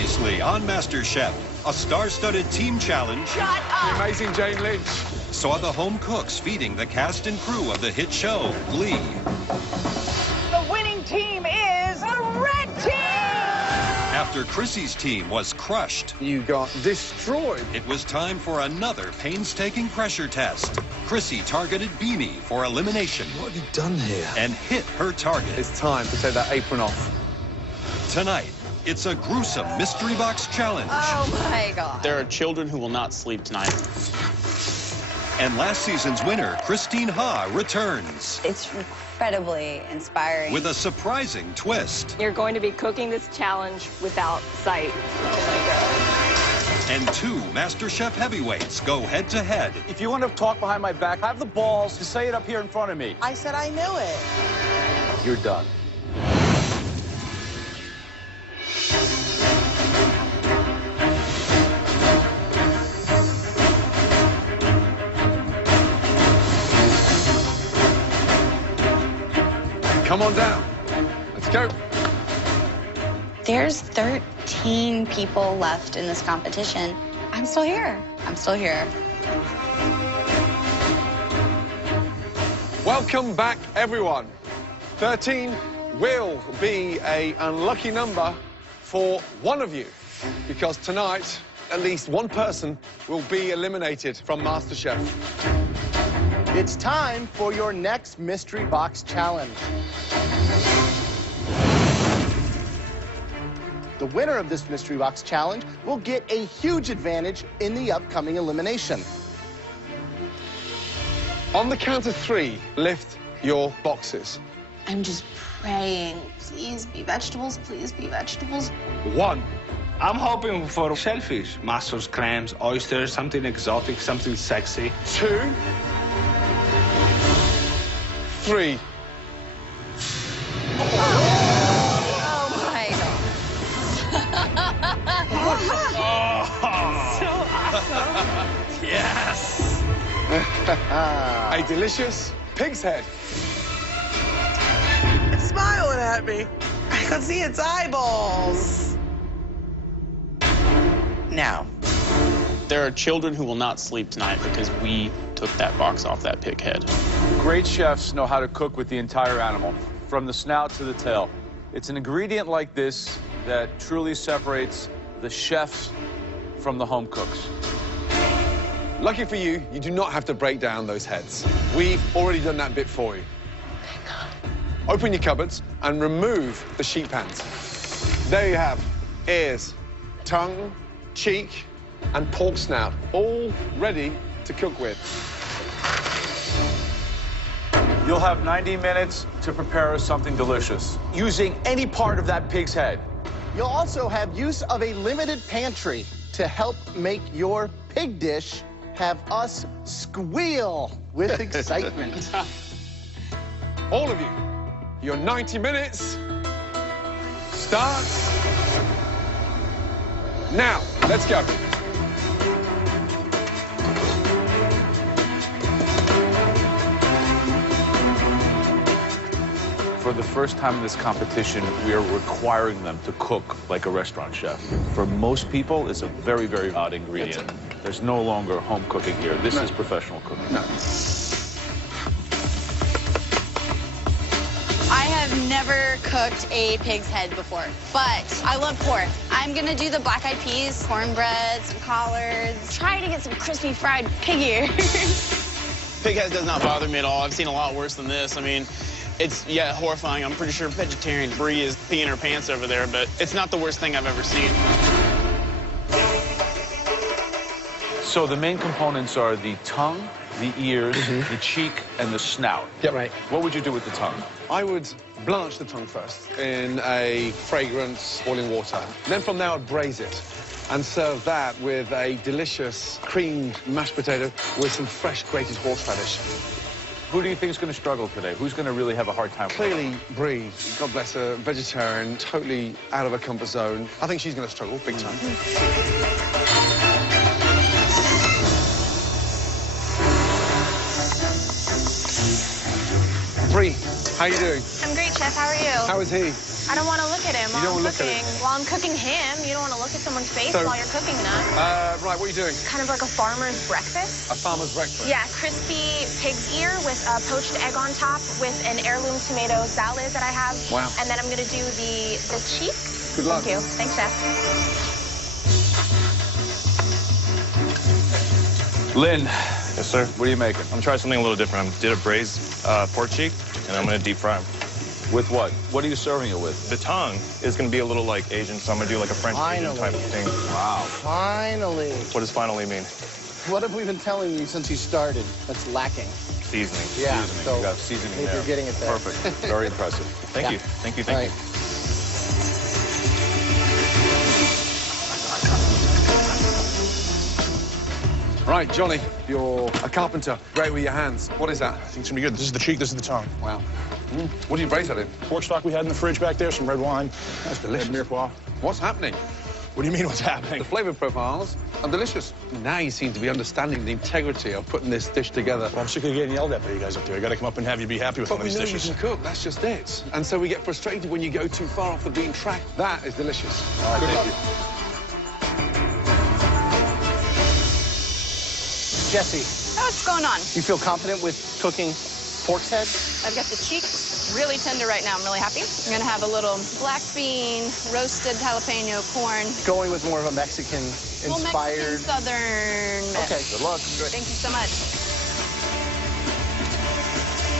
Previously on Masterchef, a star-studded team challenge. Shut up! Amazing Jane Lynch Saw the home cooks feeding the cast and crew of the hit show, Glee. The winning team is the red team! After Chrissy's team was crushed, You got destroyed. it was time for another painstaking pressure test. Chrissy targeted Beanie for elimination What have you done here? and hit her target. It's time to take that apron off. Tonight, it's a gruesome mystery box challenge. Oh my God. There are children who will not sleep tonight. And last season's winner, Christine Ha, returns It's incredibly inspiring. with a surprising twist. You're going to be cooking this challenge without sight. Oh And two MasterChef heavyweights go head-to-head. If you want to talk behind my back, have the balls to say it up here in front of me. I said I knew it. You're done. Come on down. Let's go. There's 13 people left in this competition. I'm still here. I'm still here. Welcome back, everyone. 13 will be an unlucky number for one of you, because tonight, at least one person will be eliminated from MasterChef. It's time for your next mystery box challenge. The winner of this mystery box challenge will get a huge advantage in the upcoming elimination. On the count of three, lift your boxes. I'm just praying. Please be vegetables, please be vegetables. 1, I'm hoping for shellfish, mussels, clams, oysters, something exotic, something sexy. 2, 3. Oh my God. Yes! A delicious pig's head. It's smiling at me. I can see its eyeballs. Now, There are children who will not sleep tonight because we took that box off that pig head. Great chefs know how to cook with the entire animal, from the snout to the tail. It's an ingredient like this that truly separates the chefs from the home cooks. Lucky for you, you do not have to break down those heads. We've already done that bit for you. Open your cupboards and remove the sheet pans. There you have ears, tongue, cheek, and pork snout, all ready to cook with. You'll have 90 minutes to prepare us something delicious, using any part of that pig's head. You'll also have use of a limited pantry to help make your pig dish have us squeal with excitement. All of you, your 90 minutes starts now. Let's go. For the first time in this competition, we are requiring them to cook like a restaurant chef. For most people, it's a very, very odd ingredient. There's no longer home cooking here. This is professional cooking. I have never cooked a pig's head before, but I love pork. I'm gonna do the black-eyed peas, cornbread, some collards, try to get some crispy fried pig ears. Pig head does not bother me at all. I've seen a lot worse than this. I mean, it's, yeah, horrifying. I'm pretty sure vegetarian Brie is peeing her pants over there, but it's not the worst thing I've ever seen. So the main components are the tongue, the ears, the cheek, and the snout. Yep. Right. What would you do with the tongue? I would blanch the tongue first in a fragrant boiling water. Then from there, I'd braise it and serve that with a delicious creamed mashed potato with some fresh grated horseradish. Who do you think is going to struggle today? Who's going to really have a hard time? Clearly, Brie, God bless her, vegetarian, totally out of her comfort zone. I think she's going to struggle big time. Brie, how you doing? I'm great, Chef. How are you? How is he? I don't want to look at him You don't while I'm wanna look at cooking. him. While I'm cooking him, you don't want to look at someone's face So- while you're cooking that. Right, what are you doing? Kind of like a farmer's breakfast. A farmer's breakfast. Yeah, crispy pig's ear with a poached egg on top with an heirloom tomato salad that I have. Wow. And then I'm going to do the cheek. Good luck. Thank you. Thanks, Chef. Lynn, Yes, sir. what are you making? I'm trying something a little different. I did a braised pork cheek, and I'm going to deep fry them. With what? What are you serving it with? The tongue is going to be a little like Asian, so I'm going to do like a French Asian type of thing. Wow. Finally. What does finally mean? What have we been telling you since you started that's lacking? Seasoning. Yeah, Seasoning. so You got seasoning if there. you're getting it there. Perfect. Very impressive. Thank Yeah. you. Thank you. All Thank right. you. Right, Johnny, you're a carpenter. Great with your hands. What is that? I think it's gonna be good. This is the cheek, this is the tongue. Wow. What do you braise that in? Pork stock we had in the fridge back there, some red wine. That's delicious. Red mirepoix. What's happening? What do you mean what's happening? The flavor profiles are delicious. Now you seem to be understanding the integrity of putting this dish together. Well, I'm sick of getting yelled at by you guys up there. I gotta come up and have you be happy with But one of we these know dishes. you can cook, that's just it. And so we get frustrated when you go too far off the beaten track. That is delicious. All right, Good thank luck. you. Jesse, What's going on? you feel confident with cooking pork's head? I've got the cheek really tender right now. I'm really happy. I'm gonna have a little black bean, roasted jalapeno corn. Going with more of a Well, Mexican-inspired... Mexican Southern mix. Okay. Good luck. Thank you so much.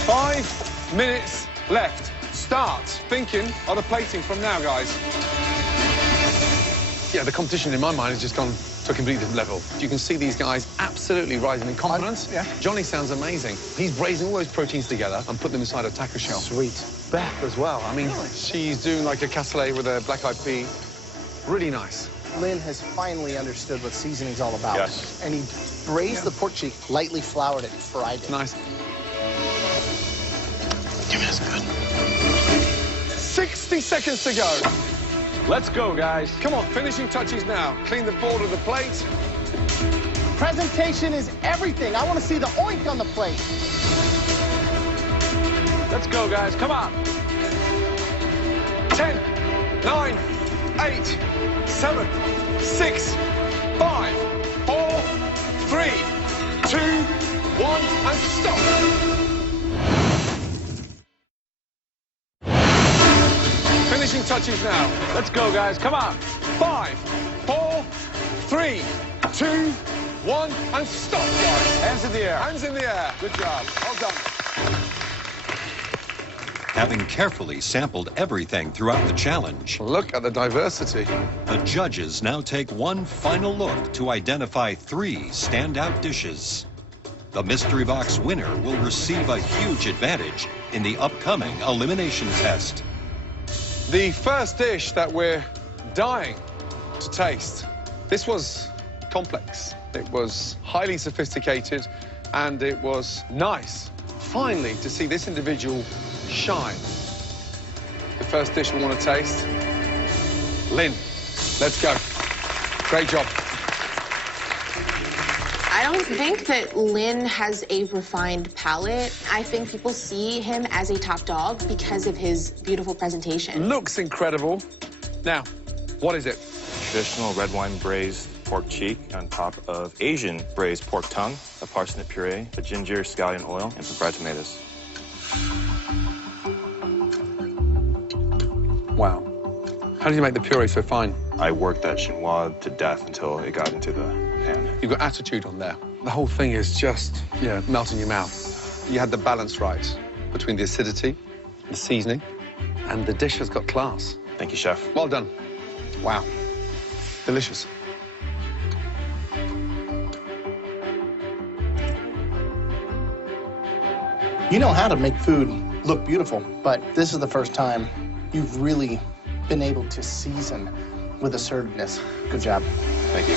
5 minutes left. Start thinking of the plating from now, guys. Yeah, the competition in my mind has just gone to a completely different level. You can see these guys absolutely rising in confidence. Yeah. Johnny sounds amazing. He's braising all those proteins together and put them inside a taco shell. Sweet. Beth as well. I mean, she's doing like a cassoulet with a black-eyed pea. Really nice. Lynn has finally understood what seasoning's all about. Yes. And he braised the pork cheek, lightly floured it, fried it. Nice. Damn, that's good. 60 seconds to go. Let's go, guys. Come on, finishing touches now. Clean the board of the plate. Presentation is everything. I want to see the oink on the plate. Let's go, guys. Come on. 10, 9, 8, 7, 6, 5, 4, 3, 2, 1, and stop. Finishing touches now. Let's go, guys. Come on. 5, 4, 3, 2, 1, and stop, guys. Hands in the air. Hands in the air. Good job. Well done. Having carefully sampled everything throughout the challenge, Look at the diversity. the judges now take one final look to identify 3 standout dishes. The mystery box winner will receive a huge advantage in the upcoming elimination test. The first dish that we're dying to taste. This was complex. It was highly sophisticated, and it was nice, finally, to see this individual shine. The first dish we want to taste. Lynn, let's go. Great job. I don't think that Lynn has a refined palate. I think people see him as a top dog because of his beautiful presentation. Looks incredible. Now, what is it? Traditional red wine braised pork cheek on top of Asian braised pork tongue, a parsnip puree, a ginger scallion oil, and some fried tomatoes. Wow. How did you make the puree so fine? I worked that chinois to death until it got into the pan. You've got attitude on there. The whole thing is just, melt in your mouth. You had the balance right between the acidity, the seasoning, and the dish has got class. Thank you, chef. Well done. Wow. Delicious. You know how to make food look beautiful, but this is the first time you've really been able to season with assertiveness. Good job. Thank you.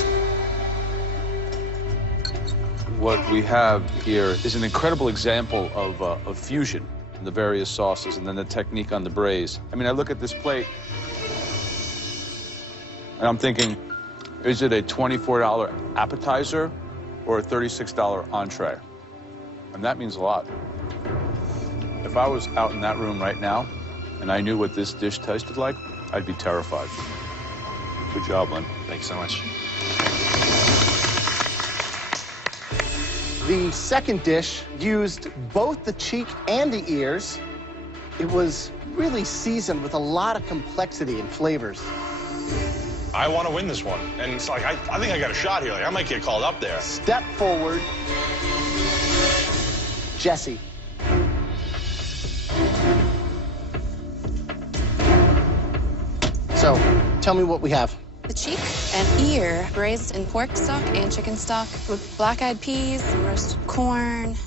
What we have here is an incredible example of fusion in the various sauces and then the technique on the braise. I mean, I look at this plate and I'm thinking, is it a $24 appetizer or a $36 entree? And that means a lot. If I was out in that room right now and I knew what this dish tasted like, I'd be terrified. Good job, Lynn. Thanks so much. The second dish used both the cheek and the ears. It was really seasoned with a lot of complexity and flavors. I want to win this one. And it's like, I think I got a shot here. Like, I might get called up there. Step forward. Jesse. So, tell me what we have. The cheek and ear braised in pork stock and chicken stock with black-eyed peas, roasted corn.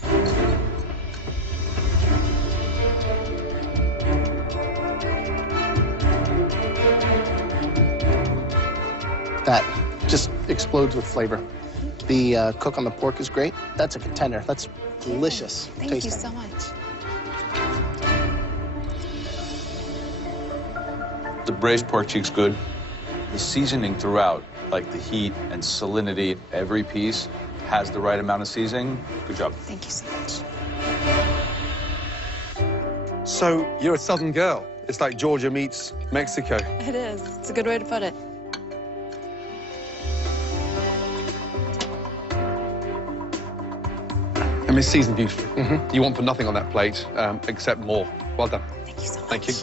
That just explodes with flavor. The cook on the pork is great. That's a contender. That's delicious. Thank you so much. The braised pork cheek's good. The seasoning throughout, like the heat and salinity, every piece has the right amount of seasoning. Good job. Thank you so much. So you're a Southern girl. It's like Georgia meets Mexico. It is. It's a good way to put it. I mean, it's seasoned beautifully. You want to put nothing on that plate except more. Well done. Thank you so much. Thank you.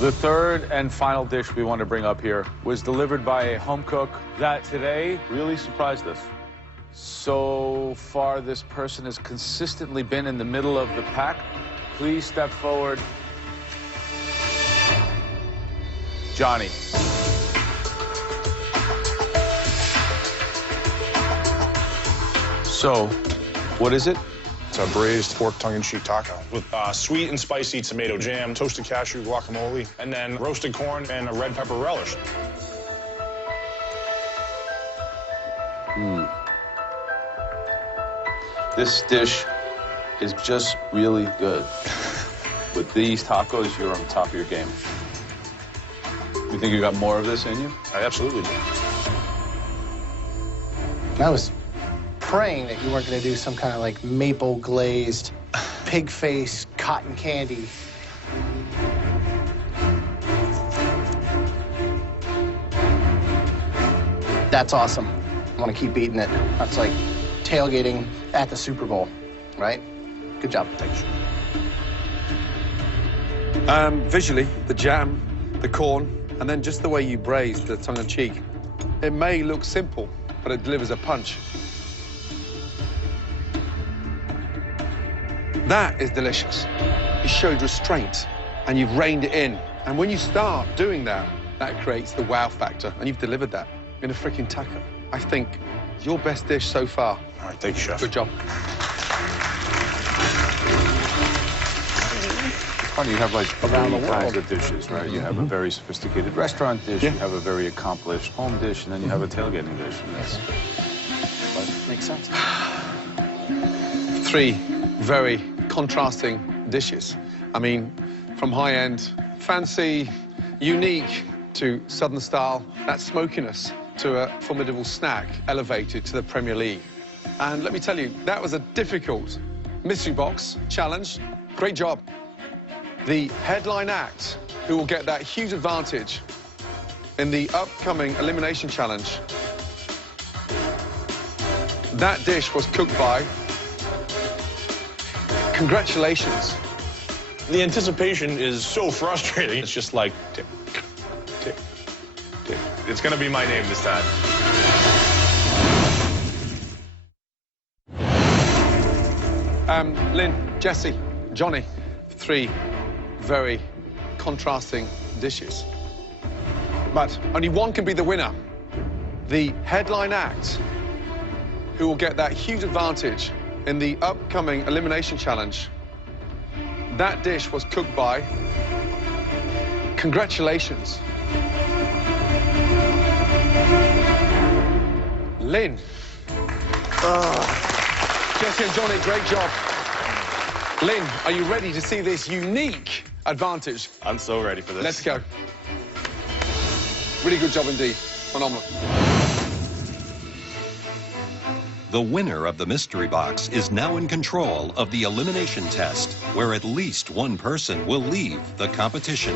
The third and final dish we want to bring up here was delivered by a home cook that today really surprised us. So far, this person has consistently been in the middle of the pack. Please step forward. Johnny. So, what is it? It's a braised pork tongue-in-cheek taco with sweet and spicy tomato jam, toasted cashew guacamole, and then roasted corn and a red pepper relish. This dish is just really good. With these tacos, you're on the top of your game. You think you got more of this in you? I absolutely do. I was praying that you weren't going to do some kind of like maple glazed pig face cotton candy. That's awesome. I want to keep eating it. That's like tailgating at the Super Bowl, right? Good job. Thanks. Visually, the jam, the corn, and then just the way you braised the tongue-in-cheek. It may look simple, but it delivers a punch. That is delicious. You showed restraint, and you've reined it in. And when you start doing that, that creates the wow factor, and you've delivered that in a freaking taco. I think your best dish so far. All right, thank you, Chef. Good job. Funny, you have like Around three the kinds world. of dishes, right? You have a very sophisticated restaurant dish, you have a very accomplished home dish, and then you have a tailgating dish. And that's Makes sense. Three very contrasting dishes. I mean, from high-end, fancy, unique, to Southern style, that smokiness to a formidable snack elevated to the Premier League. And let me tell you, that was a difficult mystery box challenge. Great job. The headline act, who will get that huge advantage in the upcoming elimination challenge. That dish was cooked by. Congratulations. The anticipation is so frustrating. It's just like, tick, tick, tick. It's gonna be my name this time. Lynn, Jesse, Johnny, three very contrasting dishes. But only one can be the winner. The headline act, who will get that huge advantage in the upcoming elimination challenge. That dish was cooked by. Congratulations. Lynn. Jesse and Johnny, great job. Lynn, are you ready to see this unique advantage? I'm so ready for this. Let's go. Really good job indeed. Phenomenal. The winner of the mystery box is now in control of the elimination test, where at least one person will leave the competition.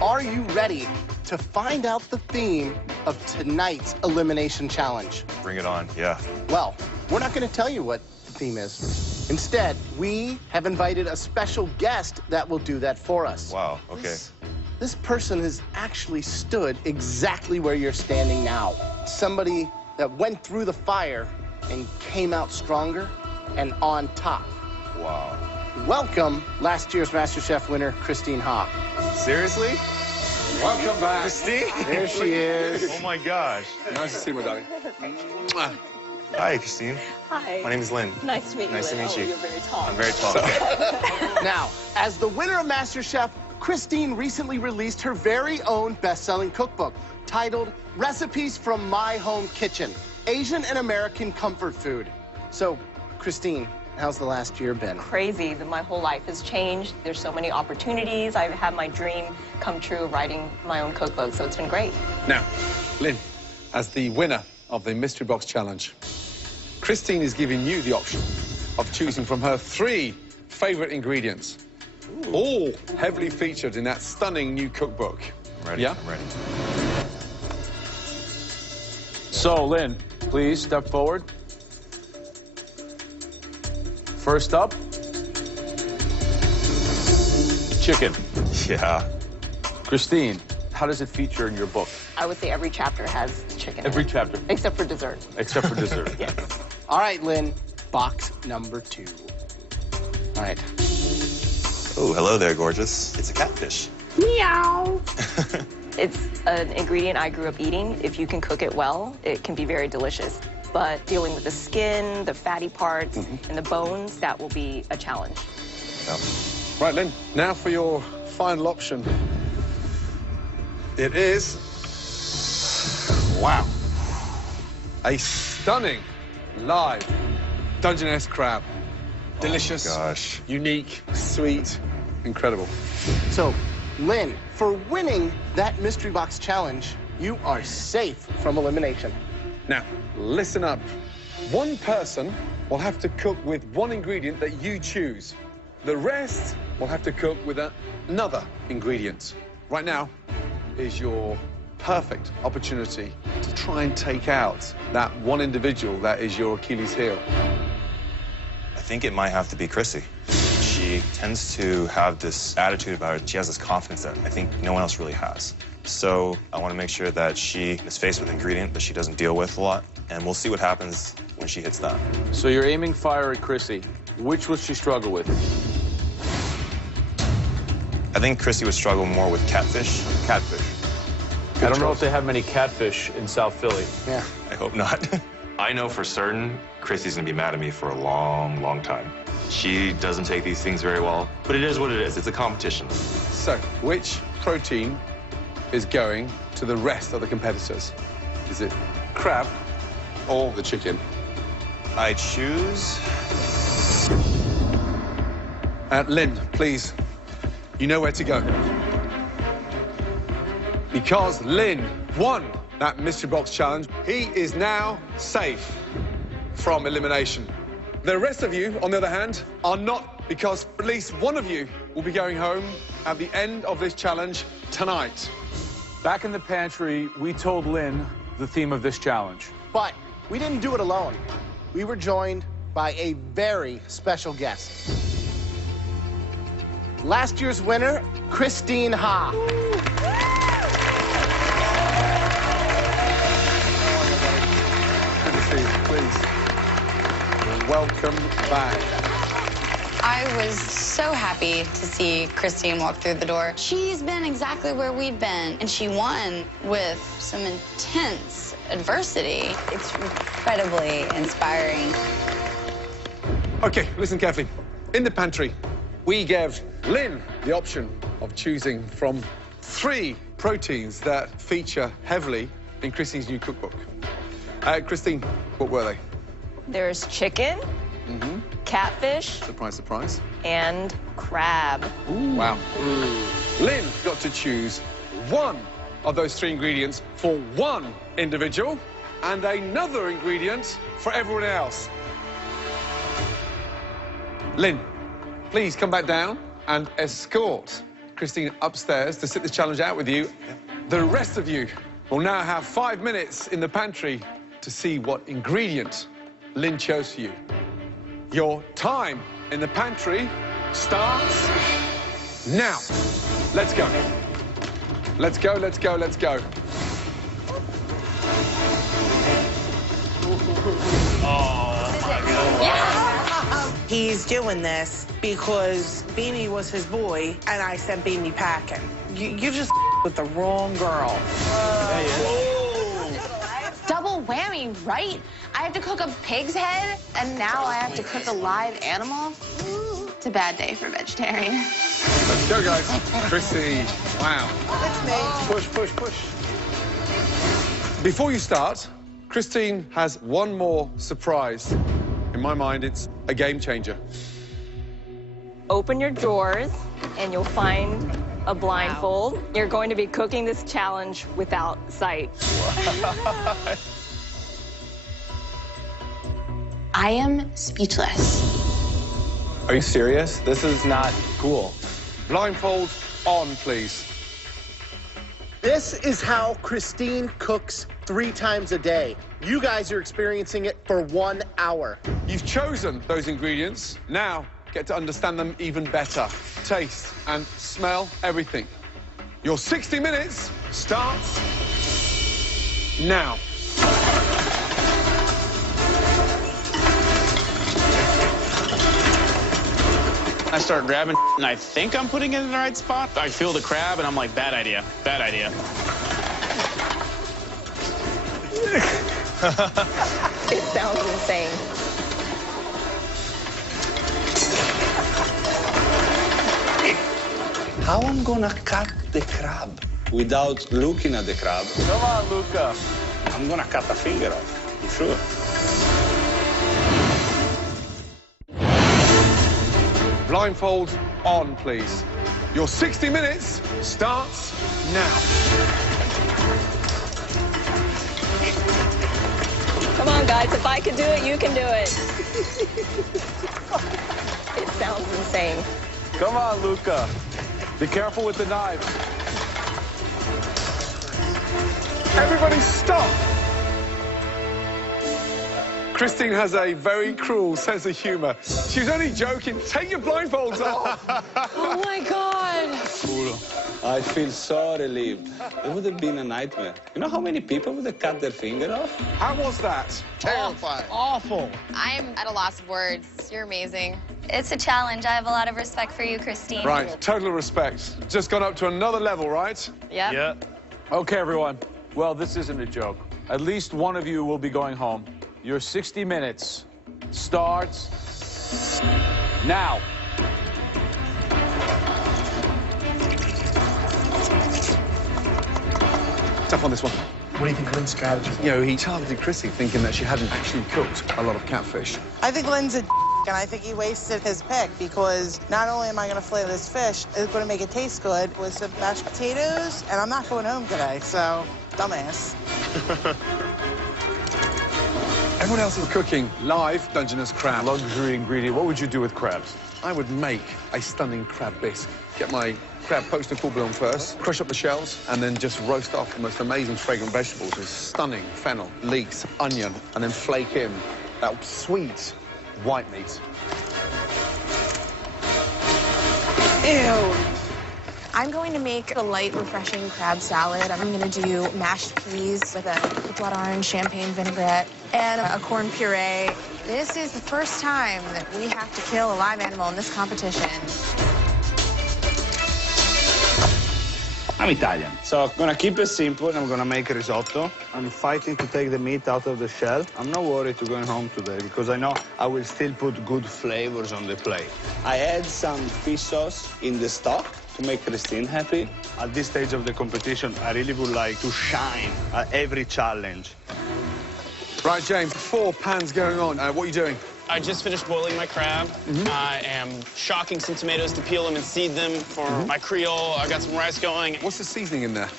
Are you ready to find out the theme of tonight's elimination challenge? Bring it on, yeah. Well, we're not going to tell you what the theme is. Instead, we have invited a special guest that will do that for us. Wow, okay. This person has actually stood exactly where you're standing now. Somebody that went through the fire and came out stronger and on top. Wow. Welcome, last year's MasterChef winner, Christine Ha. Seriously? Welcome back. Christine? There she is. Oh my gosh. Nice to see you, my darling. Hi, Christine. Hi. My name is Lynn. Nice to meet you. Nice to Lynn. meet you. You're very tall. I'm very tall. Now, as the winner of MasterChef, Christine recently released her very own best-selling cookbook titled Recipes from My Home Kitchen, Asian and American Comfort Food. So, Christine, how's the last year been? Crazy. My whole life has changed. There's so many opportunities. I've had my dream come true of writing my own cookbook, so it's been great. Now, Lynn, as the winner of the Mystery Box Challenge, Christine is giving you the option of choosing from her 3 favorite ingredients, all heavily featured in that stunning new cookbook. I'm ready. Yeah? I'm ready. So, Lynn, please step forward. First up, chicken. Yeah. Christine, how does it feature in your book? I would say every chapter has chicken. Every in it, chapter. except for dessert. Except for dessert. Yes. All right, Lynn, box number 2. All right. Oh, hello there, gorgeous. It's a catfish. Meow. It's an ingredient I grew up eating. If you can cook it well, it can be very delicious. But dealing with the skin, the fatty parts, and the bones, that will be a challenge. Yep. Right, Lynn, now for your final option. It is, wow, a stunning live Dungeness crab. Delicious, Oh, gosh. unique, sweet, incredible. So, Lynn, for winning that Mystery Box Challenge, you are safe from elimination. Now, listen up. One person will have to cook with one ingredient that you choose. The rest will have to cook with another ingredient. Right now is your perfect opportunity to try and take out that one individual that is your Achilles heel. I think it might have to be Chrissy. She tends to have this attitude about her. She has this confidence that I think no one else really has. So I want to make sure that she is faced with an ingredient that she doesn't deal with a lot, and we'll see what happens when she hits that. So you're aiming fire at Chrissy. Which will she struggle with? I think Chrissy would struggle more with catfish. Catfish. I don't know if they have many catfish in South Philly. Yeah. I hope not. I know for certain Chrissy's gonna be mad at me for a long, long time. She doesn't take these things very well, but it is what it is. It's a competition. So, which protein is going to the rest of the competitors? Is it crab or the chicken? I choose... Lynn, please, you know where to go. Because Lynn won that Mystery Box Challenge, he is now safe from elimination. The rest of you, on the other hand, are not, because at least one of you will be going home at the end of this challenge tonight. Back in the pantry, we told Lynn the theme of this challenge. But we didn't do it alone. We were joined by a very special guest. Last year's winner, Christine Ha. Good to see you, please. Welcome back. I was so happy to see Christine walk through the door. She's been exactly where we've been, and she won with some intense adversity. It's incredibly inspiring. Okay, listen carefully. In the pantry, we gave Lynn the option of choosing from 3 proteins that feature heavily in Christine's new cookbook. Christine, what were they? There's chicken, catfish, Surprise, surprise. and crab. Wow. Lynn got to choose one of those 3 ingredients for one individual. and another ingredient for everyone else. Lynn, please come back down and escort Christine upstairs to sit this challenge out with you. The rest of you will now have 5 minutes in the pantry to see what ingredient Lynn chose for you. Your time in the pantry starts now. Let's go. Let's go, let's go, let's go. Oh, my God. Yeah. He's doing this because Beanie was his boy, and I sent Beanie packing. You just with the wrong girl. Double whammy, right? I have to cook a pig's head, and now I have to cook a live animal. It's a bad day for vegetarians. Let's go, guys. Chrissy, wow. It's me. Push, push, push. Before you start, Christine has one more surprise. In my mind, it's a game changer. Open your drawers, and you'll find a blindfold. Wow. You're going to be cooking this challenge without sight. I am speechless. Are you serious? This is not cool. Blindfold on, please. This is how Christine cooks 3 times a day. You guys are experiencing it for 1 hour. You've chosen those ingredients. Now, get to understand them even better. Taste and smell everything. Your 60 minutes starts now. I start grabbing and I think I'm putting it in the right spot. I feel the crab and I'm like, bad idea, bad idea. It sounds insane. How I'm gonna cut the crab without looking at the crab? Come on, Luca. I'm gonna cut a finger off, for sure. Blindfold on, please. Your 60 minutes starts now. Come on, guys. If I can do it, you can do it. It sounds insane. Come on, Luca. Be careful with the knife. Everybody stop! Christine has a very cruel sense of humor. She was only joking. Take your blindfolds off. Oh, my God. I feel so relieved. It would have been a nightmare. You know how many people would have cut their finger off? How was that? Terrifying. Awful. I'm at a loss of words. You're amazing. It's a challenge. I have a lot of respect for you, Christine. Right, total respect. Just gone up to another level, right? Yep. Yeah. Okay, everyone. Well, this isn't a joke. At least one of you will be going home. Your 60 minutes starts now. Tough on this one. What do you think Lynn's strategy? You know, he targeted Chrissy thinking that she hadn't actually cooked a lot of catfish. I think Lynn's a and I think he wasted his pick because not only am I going to flavor this fish, it's going to make it taste good with some mashed potatoes, and I'm not going home today, so dumbass. Everyone else is cooking live Dungeness crab. Luxury ingredient. What would you do with crabs? I would make a stunning crab bisque. Get my crab poached in full bouillon first, crush up the shells, and then just roast off the most amazing fragrant vegetables with stunning fennel, leeks, onion, and then flake in that sweet white meat. Ew. I'm going to make a light, refreshing crab salad. I'm going to do mashed peas with a blood orange champagne vinaigrette and a corn puree. This is the first time that we have to kill a live animal in this competition. I'm Italian, so I'm gonna keep it simple and I'm gonna make a risotto. I'm fighting to take the meat out of the shell. I'm not worried to going home today because I know I will still put good flavors on the plate. I add some fish sauce in the stock to make Christine happy. At this stage of the competition, I really would like to shine at every challenge. Right, James, 4 pans going on. What are you doing? I just finished boiling my crab. I am shocking some tomatoes to peel them and seed them for my Creole. I got some rice going. What's the seasoning in there?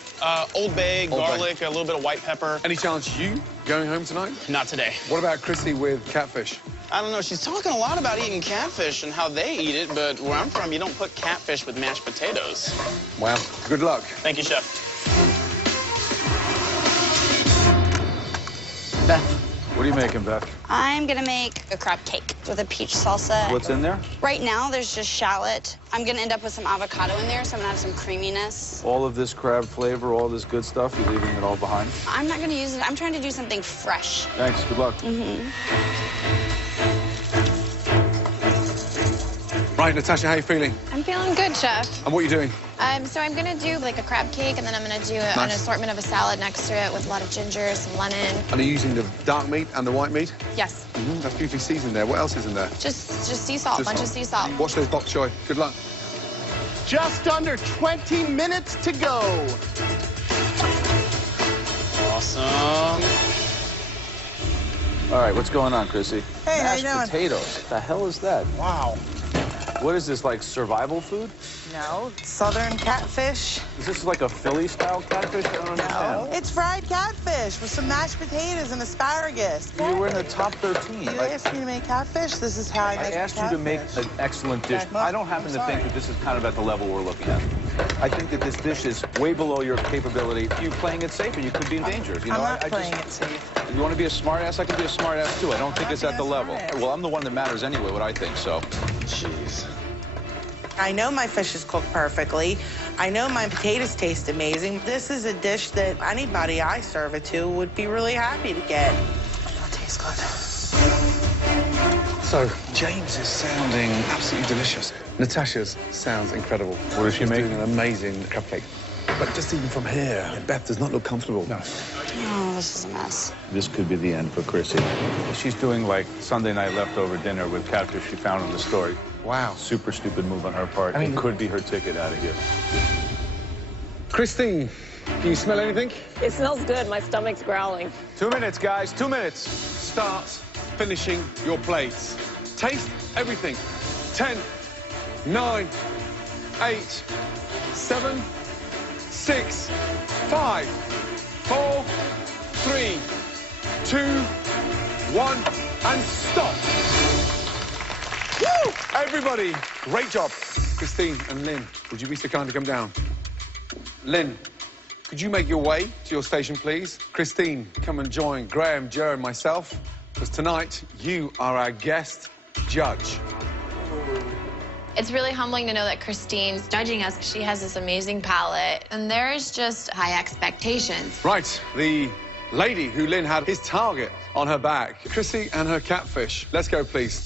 Old Bay, garlic, a little bit of white pepper. Any chance you going home tonight? Not today. What about Chrissy with catfish? I don't know. She's talking a lot about eating catfish and how they eat it, but where I'm from, you don't put catfish with mashed potatoes. Well, good luck. Thank you, Chef. Beth, what are you making, Beth? I'm gonna make a crab cake with a peach salsa. What's in there? Right now, there's just shallot. I'm gonna end up with some avocado in there, so I'm gonna have some creaminess. All of this crab flavor, all this good stuff, you're leaving it all behind? I'm not gonna use it. I'm trying to do something fresh. Thanks, good luck. Right, Natasha, how are you feeling? I'm feeling good, Chef. And what are you doing? So I'm gonna do like a crab cake, and then I'm gonna do an assortment of a salad next to it with a lot of ginger, some lemon. And are you using the dark meat and the white meat? Yes. That's beautifully seasoned there. What else is in there? Just sea salt, bunch of sea salt. Watch those bok choy. Good luck. Just under 20 minutes to go. Awesome. All right, what's going on, Chrissy? Hey, how you doing? Mashed potatoes. What the hell is that? Wow. What is this, like survival food? No, southern catfish. Is this like a Philly-style catfish? I don't understand. No, it's fried catfish with some mashed potatoes and asparagus. You were in the top 13. You asked me to make catfish. This is how I make I asked you to make an excellent dish. I don't happen to think that this is kind of at the level we're looking at. I think that this dish is way below your capability. You're playing it safe, and you could be in danger. You know, I'm not playing it safe. You want to be a smart-ass? I can be a smart-ass, too. I don't think it's at the level. Well, I'm the one that matters anyway, what I think, so. Jeez. I know my fish is cooked perfectly. I know my potatoes taste amazing. This is a dish that anybody I serve it to would be really happy to get. It tastes good. So, James is sounding absolutely delicious. Natasha's sounds incredible. What does she make? Doing an amazing crab cake. But just even from here, Beth does not look comfortable. No. Oh, this is a mess. This could be the end for Chrissy. She's doing like Sunday night leftover dinner with catfish she found in the story. Wow. Super stupid move on her part. It could be her ticket out of here. Christine, can you smell anything? It smells good. My stomach's growling. 2 minutes, guys. 2 minutes. Start finishing your plates. Taste everything. 10, 9, 8, 7, 6, 5, 4, 3, 2, 1, and stop. Woo! Everybody, great job. Christine and Lynn, would you be so kind to come down? Lynn, could you make your way to your station, please? Christine, come and join Graham, Joe, and myself, because tonight you are our guest judge. It's really humbling to know that Christine's judging us. She has this amazing palate, and there's just high expectations. Right, the lady who Lynn had his target on her back. Chrissy and her catfish. Let's go, please.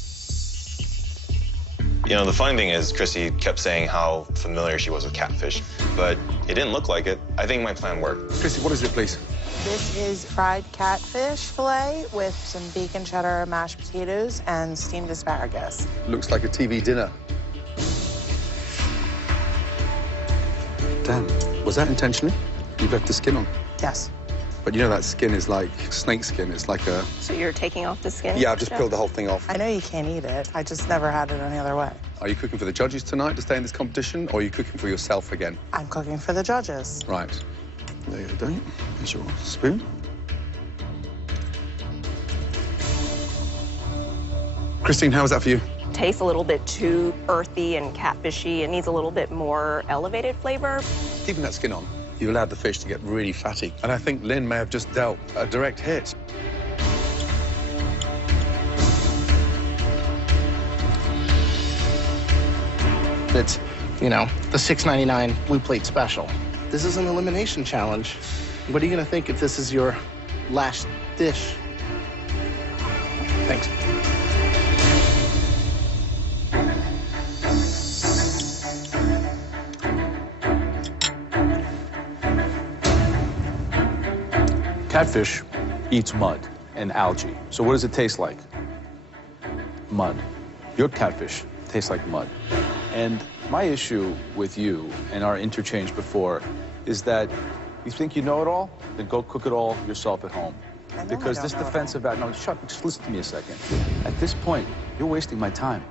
You know, the funny thing is, Chrissy kept saying how familiar she was with catfish, but it didn't look like it. I think my plan worked. Chrissy, what is it, please? This is fried catfish fillet with some bacon cheddar mashed potatoes and steamed asparagus. Looks like a TV dinner. Dan, was that intentional? You left the skin on? Yes. But you know that skin is like snake skin. It's like a... So you're taking off the skin? Yeah, I've just peeled the whole thing off. I know you can't eat it. I just never had it any other way. Are you cooking for the judges tonight to stay in this competition, or are you cooking for yourself again? I'm cooking for the judges. Right. There you go. There's your spoon. Christine, how was that for you? Tastes a little bit too earthy and catfishy. It needs a little bit more elevated flavor. Keeping that skin on, you allowed the fish to get really fatty. And I think Lynn may have just dealt a direct hit. It's, you know, the $6.99 Blue Plate Special. This is an elimination challenge. What are you gonna think if this is your last dish? Thanks. Catfish eats mud and algae. So what does it taste like? Mud. Your catfish tastes like mud. And my issue with you and our interchange before is that you think you know it all, then go cook it all yourself at home. Because this defensive act, no, shut, just listen to me a second. At this point, you're wasting my time.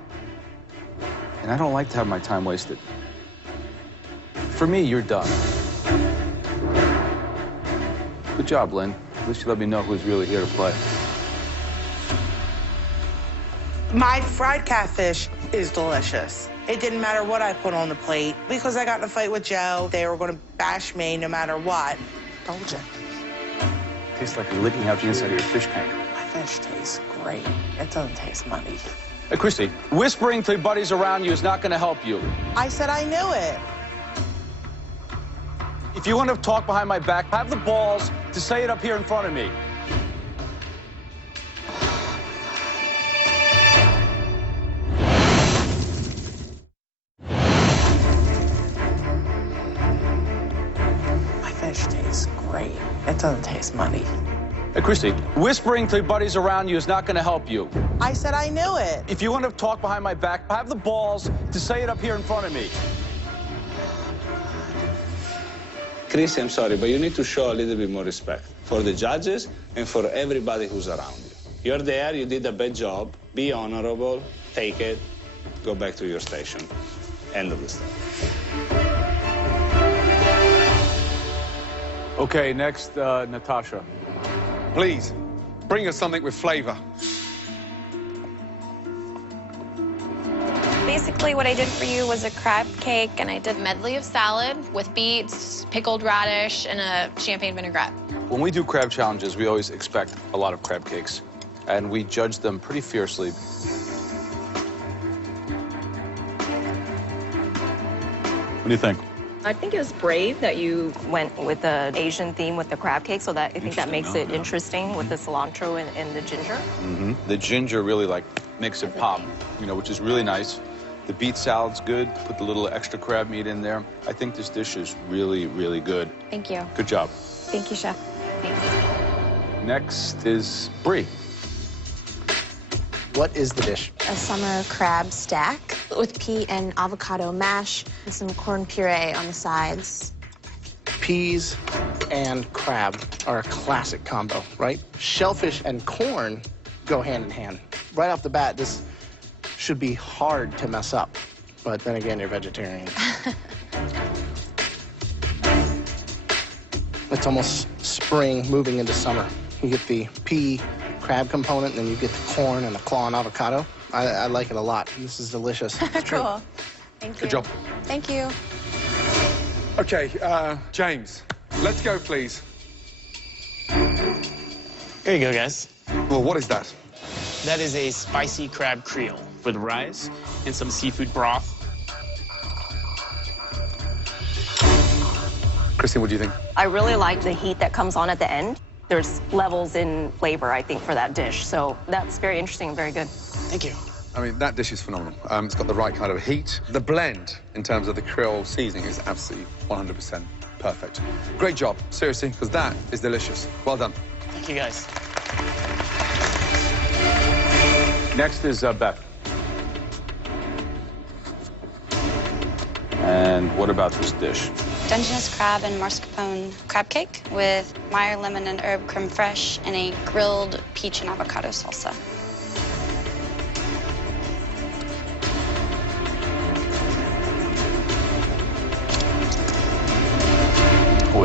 And I don't like to have my time wasted. For me, you're done. Good job, Lynn. At least you let me know who's really here to play. My fried catfish is delicious. It didn't matter what I put on the plate. Because I got in a fight with Joe, they were going to bash me no matter what. Told you. Tastes like you're licking out the inside of your fish tank. My fish tastes great. It doesn't taste muddy. Hey, Christy, whispering to your buddies around you is not going to help you. I said I knew it. If you want to talk behind my back, have the balls to say it up here in front of me. My fish tastes great. It doesn't taste muddy. Hey, Christy, whispering to your buddies around you is not going to help you. I said I knew it. If you want to talk behind my back, have the balls to say it up here in front of me. Chris, I'm sorry, but you need to show a little bit more respect for the judges and for everybody who's around you. You're there, you did a bad job. Be honorable, take it, go back to your station. End of the story. Okay, next, Natasha. Please, bring us something with flavor. Basically, what I did for you was a crab cake, and I did a medley of salad with beets, pickled radish, and a champagne vinaigrette. When we do crab challenges, we always expect a lot of crab cakes, and we judge them pretty fiercely. What do you think? I think it was brave that you went with the Asian theme with the crab cake, so that I think that makes it interesting with the cilantro and the ginger. Mm-hmm. The ginger really, like, makes it pop, you know, which is really nice. The beet salad's good. Put the little extra crab meat in there. I think this dish is really, really good. Thank you. Good job. Thank you, Chef. Thanks. Next is Brie. What is the dish? A summer crab stack with pea and avocado mash and some corn puree on the sides. Peas and crab are a classic combo, right? Shellfish and corn go hand in hand. Right off the bat, this should be hard to mess up. But then again, you're vegetarian. It's almost spring moving into summer. You get the pea crab component, and then you get the corn and the claw and avocado. I like it a lot. This is delicious. Cool. Thank you. Good job. Thank you. Okay, James, let's go, please. Here you go, guys. Well, what is that? That is a spicy crab creole with rice and some seafood broth. Christine, what do you think? I really like the heat that comes on at the end. There's levels in flavor, I think, for that dish. So that's very interesting and very good. Thank you. I mean, that dish is phenomenal. It's got the right kind of heat. The blend, in terms of the Creole seasoning, is absolutely 100% perfect. Great job, seriously, because that is delicious. Well done. Thank you, guys. Next is Beth. And what about this dish? Dungeness crab and mascarpone crab cake with Meyer lemon and herb creme fraiche and a grilled peach and avocado salsa. Oh,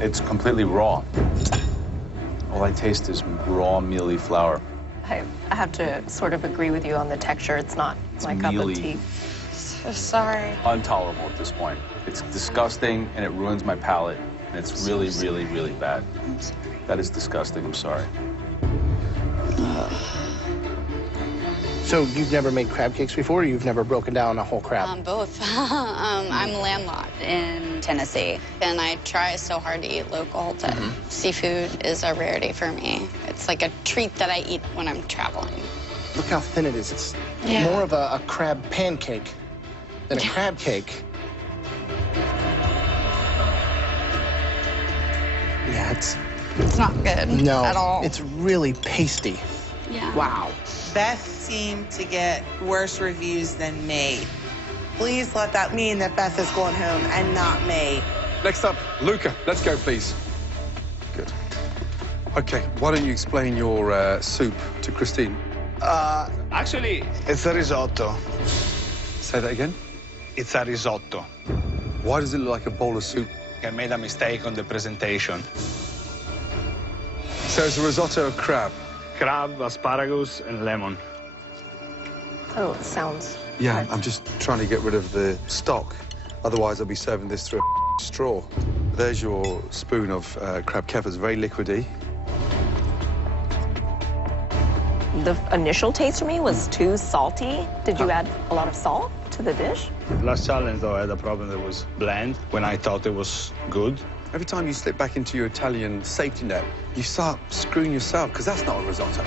it's completely raw. All I taste is raw, mealy flour. I have to sort of agree with you on the texture. It's not my cup of tea. So sorry. Intolerable at this point. It's disgusting, and it ruins my palate, and it's really, really, really bad. That is disgusting. I'm sorry. So you've never made crab cakes before, or you've never broken down a whole crab? Both. I'm landlocked in Tennessee, and I try so hard to eat local that seafood is a rarity for me. It's like a treat that I eat when I'm traveling. Look how thin it is. It's more of a crab pancake than a crab cake. Yeah, It's not good at all. It's really pasty. Yeah. Wow. Beth seemed to get worse reviews than me. Please let that mean that Beth is going home and not me. Next up, Luca. Let's go, please. Good. Okay, why don't you explain your soup to Christine? Actually, it's a risotto. Say that again? It's a risotto. Why does it look like a bowl of soup? I made a mistake on the presentation. So it's a risotto of crab? Crab, asparagus, and lemon. Oh, it sounds... Yeah, I'm just trying to get rid of the stock. Otherwise, I'll be serving this through a straw. There's your spoon of crab keppers, very liquidy. The initial taste for me was too salty. Did you add a lot of salt to the dish? Last challenge, though, I had a problem that was bland when I thought it was good. Every time you slip back into your Italian safety net, you start screwing yourself, because that's not a risotto.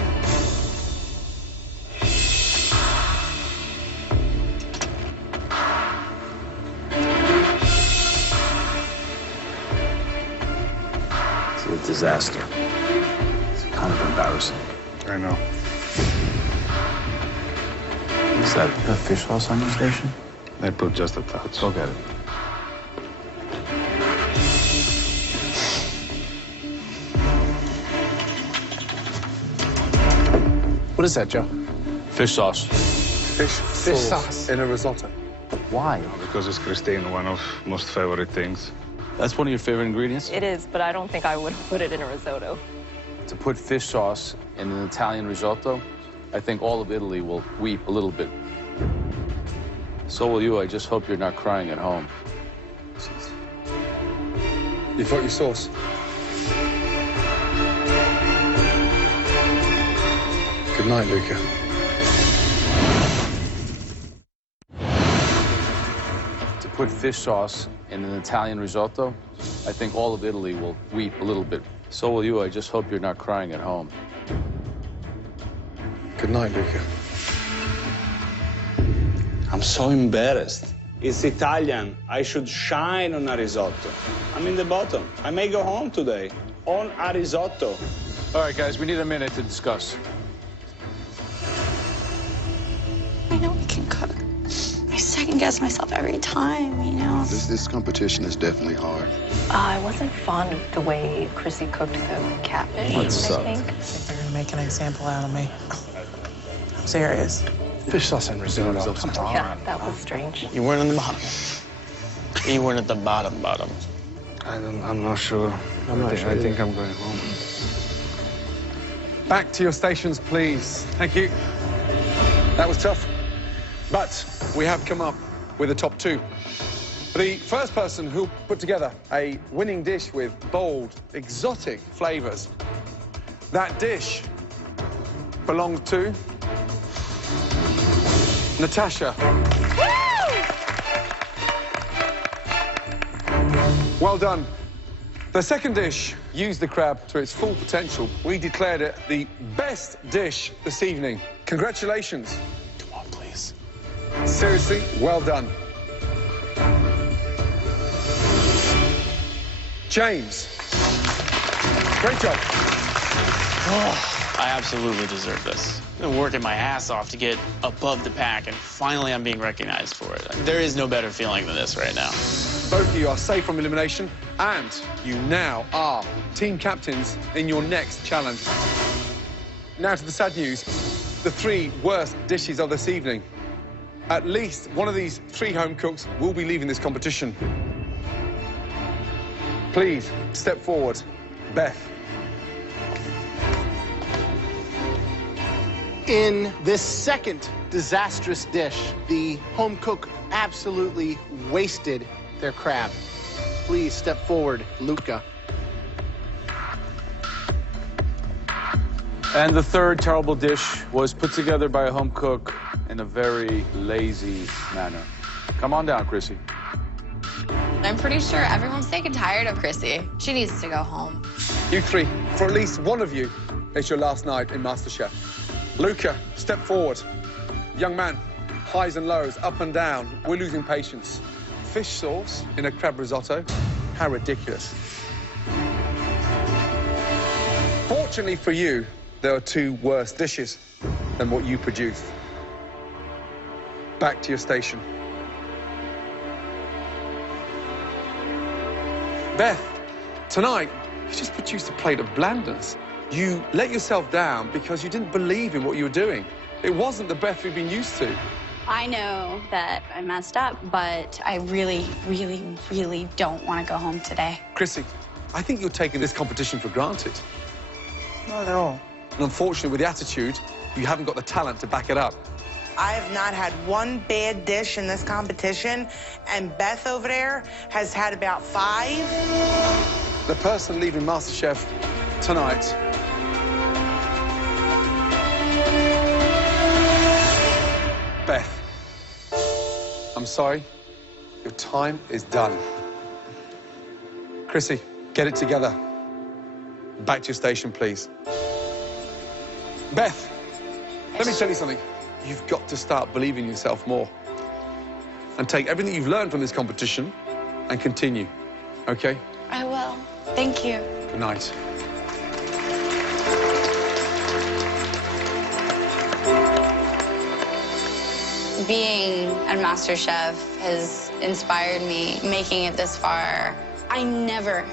It's a disaster. It's kind of embarrassing. I know. Is that a fish sauce on your station? I put just a touch. Go get it. What is that, Joe? Fish sauce. Fish sauce in a risotto. Why? Because it's Christine, one of most favorite things. That's one of your favorite ingredients? It is, but I don't think I would put it in a risotto. To put fish sauce in an Italian risotto, I think all of Italy will weep a little bit. So will you. I just hope you're not crying at home. You've got your sauce. Good night, Luca. To put fish sauce in an Italian risotto, I think all of Italy will weep a little bit. So will you. I just hope you're not crying at home. Good night, Luca. I'm so embarrassed. It's Italian. I should shine on a risotto. I'm in the bottom. I may go home today on a risotto. All right, guys, we need a minute to discuss. I know we can cook. I second-guess myself every time, you know? This competition is definitely hard. I wasn't fond of the way Chrissy cooked the catfish, I think. They're gonna make an example out of me. I'm serious. Fish sauce and risotto. Come on. Yeah, that was strange. You weren't on the bottom. You weren't at the bottom. I'm not sure. I think I'm going home. Back to your stations, please. Thank you. That was tough. But we have come up with a top two. The first person who put together a winning dish with bold, exotic flavors. That dish belonged to Natasha. Well done. The second dish used the crab to its full potential. We declared it the best dish this evening. Congratulations. Come on, please. Seriously, well done. James. Great job. Oh, I absolutely deserve this. I've been working my ass off to get above the pack, and finally I'm being recognized for it. There is no better feeling than this right now. Both of you are safe from elimination, and you now are team captains in your next challenge. Now to the sad news, the three worst dishes of this evening. At least one of these three home cooks will be leaving this competition. Please, step forward. Beth. In this second disastrous dish, the home cook absolutely wasted their crab. Please step forward, Luca. And the third terrible dish was put together by a home cook in a very lazy manner. Come on down, Chrissy. I'm pretty sure everyone's sick and tired of Chrissy. She needs to go home. You three, for at least one of you, it's your last night in Masterchef. Luca, step forward. Young man, highs and lows, up and down. We're losing patience. Fish sauce in a crab risotto? How ridiculous. Fortunately for you, there are two worse dishes than what you produced. Back to your station. Beth, tonight, you just produced a plate of blandness. You let yourself down because you didn't believe in what you were doing. It wasn't the Beth we've been used to. I know that I messed up, but I really, really, really don't want to go home today. Chrissy, I think you're taking this competition for granted. Not at all. And unfortunately, with the attitude, you haven't got the talent to back it up. I have not had one bad dish in this competition, and Beth over there has had about 5. The person leaving MasterChef tonight Beth, I'm sorry. Your time is done. Chrissy, get it together. Back to your station, please. Beth, let me tell you something. You've got to start believing in yourself more. And take everything you've learned from this competition and continue, okay? I will. Thank you. Good night. Being at Masterchef has inspired me, making it this far. I never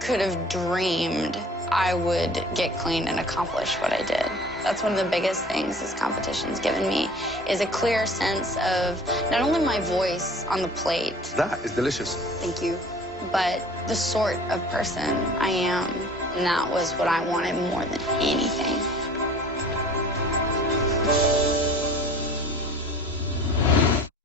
could have dreamed I would get clean and accomplish what I did. That's one of the biggest things this competition's given me, is a clear sense of not only my voice on the plate. That is delicious. Thank you. But the sort of person I am. And that was what I wanted more than anything.